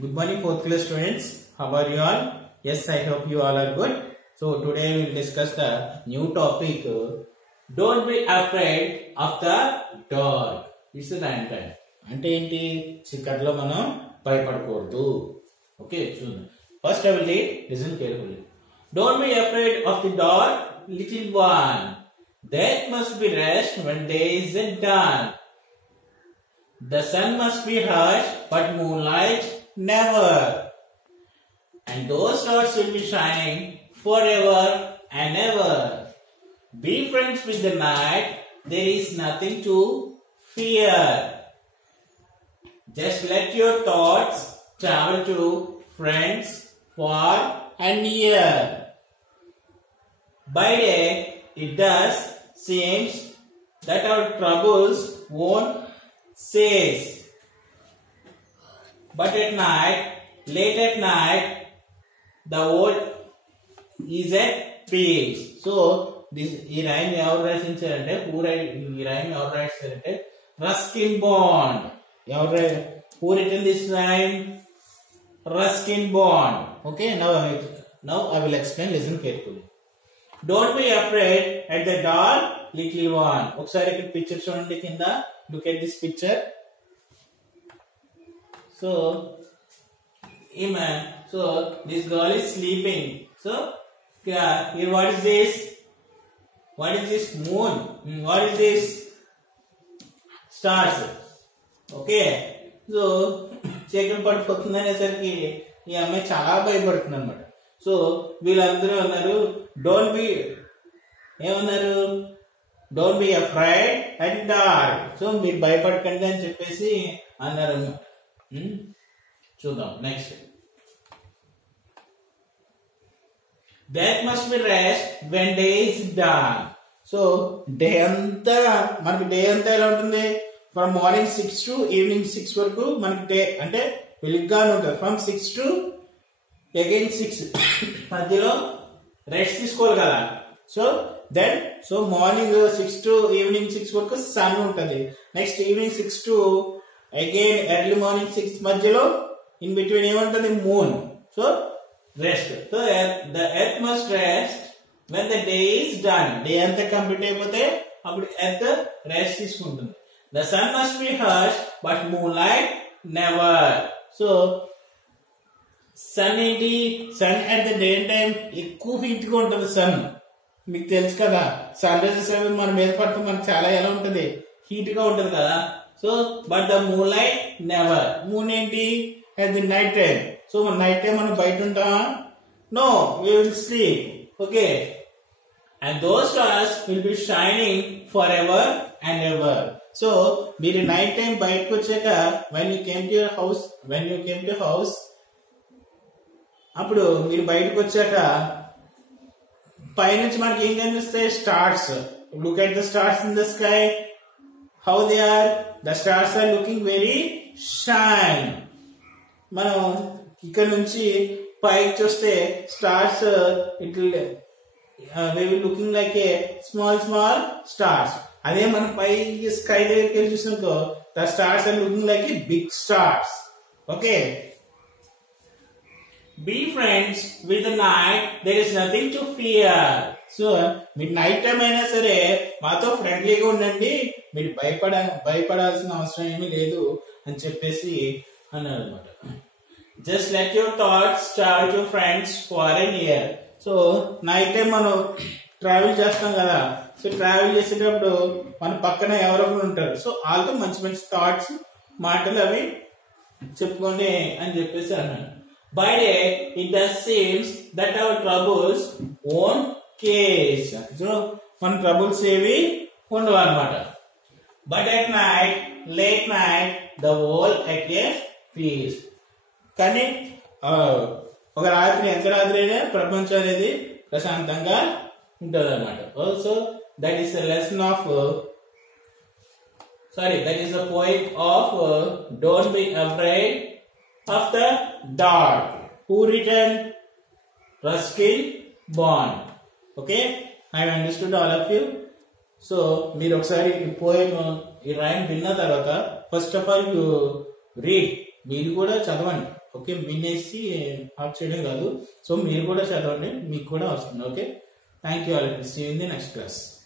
Good morning, fourth class students. How are you all? Yes, I hope you all are good. So today we will discuss the new topic. Don't be afraid of the dark. It's the answer. అంటే ఏంటి చీకట్లో మనం భయపడకూడదు. Okay చూద్దాం. First I will read. Listen carefully. Don't be afraid of the dark, little one. Death must be rest when day isn't done. The sun must be harsh, but moonlight never. And those stars will be shining forever and ever. Be friends with the night. There is nothing to fear. Just let your thoughts travel to friends far and near. By day, it does seems that our troubles won't cease. But at night, late at night, the world is at peace. So, this ఈ rhyme ఎవరు రచించారంటే ఈ rhyme ఎవరు రాశారంటే Ruskin bond. Who written this rhyme? Ruskin Bond. Okay, now I will explain. Listen carefully. Don't be afraid at the dark, little one. ఒకసారి ఇక్కడ picture చూడండి కింద. Look at this picture. So this girl is sleeping. So here what is this? What is this moon? What is this? Stars. Okay. So చీకటి పడిపోతుంది అనేసరికి ఈ అమ్మాయి చాలా భయపడుతుంది అనమాట. సో వీళ్ళందరూ అన్నారు don't be afraid at dark. So మీరు భయపడకండి అని చెప్పేసి అన్నారు అనమాట. చూద్దాం next. That must be rest when day is done. So day అంతా మనకి డే అంతా ఎలా ఉంటుంది? ఫ్రమ్ మార్నింగ్ 6 to ఈవినింగ్ 6 వరకు మనకి డే అంటే వెలుగ్గానే ఉంటుంది. ఫ్రమ్ 6 to అగైన్ 6 మధ్యలో రెస్ట్ తీసుకోవాలి కదా. సో మార్నింగ్ 6 to ఈవినింగ్ 6 వరకు సన్ ఉంటుంది. Next evening 6 to again early morning 6 మధ్యలో ఇన్ బిట్వీన్ ఏముంటుంది? Moon. So rest. So the earth must rest when the day is done. Day అంతా complete అయిపోతే అప్పుడు ఎర్త్ రెస్ట్ తీసుకుంటుంది. The sun must be harsh, but moonlight never. So, sun ఏంటి? Sun at the day time ఎక్కువ heat గా ఉంటుంది. Sun మీకు తెలుసు కదా, సన్ రైజెస్ అవి మన మీద పడితే మనకు చాలా ఎలా ఉంటుంది? హీట్ గా ఉంటుంది కదా. So but the moonlight never. Moon ఏంటి? At the night time. So మన నైట్ టైం మనం బయట ఉంటామా? No, we will sleep. Okay. And those stars will be shining forever and ever. So మీరు నైట్ టైం బయటకు వచ్చాక when you came to house అప్పుడు మీరు బయటకు వచ్చాక పైనుంచి మనకి ఏం కనిపిస్తాయి? Stars. Look at the stars in the sky. How they are? The stars are looking very shine. మనం ఇక్కడ నుంచి పైకి చూస్తే stars looking like a small stars. అదే మనం పై స్కై దగ్గరికి వెళ్ళి చూసినాకో the stars are looking like a big stars. Okay. Be friends with the night, there is nothing to fear. So మీరు నైట్ టైం అయినా సరే మాతో ఫ్రెండ్లీగా ఉండండి, మీరు భయపడాల్సిన అవసరం ఏమీ లేదు అని చెప్పేసి అన్నారు అనమాట. Just let your thoughts travel to friends far a near. So night time మనం ట్రావెల్ చేస్తాం కదా. సో ట్రావెల్ చేసేటప్పుడు మన పక్కన ఎవరొకరు ఉంటారు. సో వాళ్ళతో మంచి థాట్స్ మాటలు అవి చెప్పుకోండి అని చెప్పేసి అన్నాను. By day it does seems that our troubles own case. So మన ట్రబుల్స్ ఏవి ఉండవు అనమాట. But at night, late night, the world at a peace. కానీ ఒక రాత్రి ఎంత రాత్రి అయినా ప్రపంచం అనేది ప్రశాంతంగా ఉంటుంది అన్నమాట. Also that is the lesson of that is the point of don't be afraid of the dark. Who written? Ruskin Bond. Okay, I have understood all of you. So మీరు ఒకసారి ఈ పోయం ఈ రైమ్ విన్న తర్వాత first of all you read. మీరు కూడా చదవండి. Okay, వినేసి ఆఫ్ చేయడం కాదు. సో మీరు కూడా చదవండి, మీకు కూడా వస్తుంది. Okay, thank you all. See you in the next class.